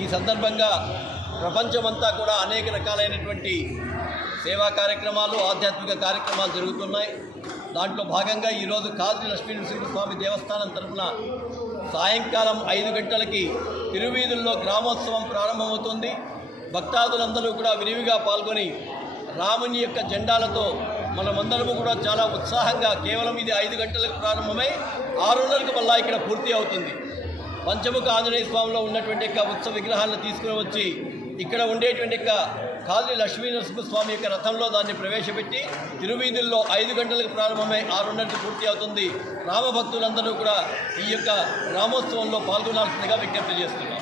ఈ సందర్భంగా ప్రపంచమంతా కూడా అనేక రకాలైనటువంటి సేవా కార్యక్రమాలు ఆధ్యాత్మిక కార్యక్రమాలు జరుగుతున్నాయి. దాంట్లో భాగంగా ఈరోజు కాజీ లక్ష్మీ నరసింహస్వామి దేవస్థానం తరఫున సాయంకాలం ఐదు గంటలకి తిరువీధుల్లో గ్రామోత్సవం ప్రారంభమవుతుంది. భక్తాదులందరూ కూడా విరివిగా పాల్గొని రాముని యొక్క జెండాలతో మనమందరము కూడా చాలా ఉత్సాహంగా కేవలం ఇది ఐదు గంటలకు ప్రారంభమై ఆరున్నరకు మళ్ళా ఇక్కడ పూర్తి అవుతుంది. పంచముఖ ఆంజనేయ స్వామిలో ఉన్నటువంటి యొక్క ఉత్సవ విగ్రహాలను తీసుకుని వచ్చి ఇక్కడ ఉండేటువంటి యొక్క కాళీ లక్ష్మీ నరసింహస్వామి యొక్క రథంలో దాన్ని ప్రవేశపెట్టి తిరువీధుల్లో ఐదు గంటలకు ప్రారంభమై ఆరున్నరకు పూర్తి అవుతుంది. రామభక్తులందరూ కూడా ఈ యొక్క రామోత్సవంలో పాల్గొనాల్సిందిగా విజ్ఞప్తి చేస్తున్నాం.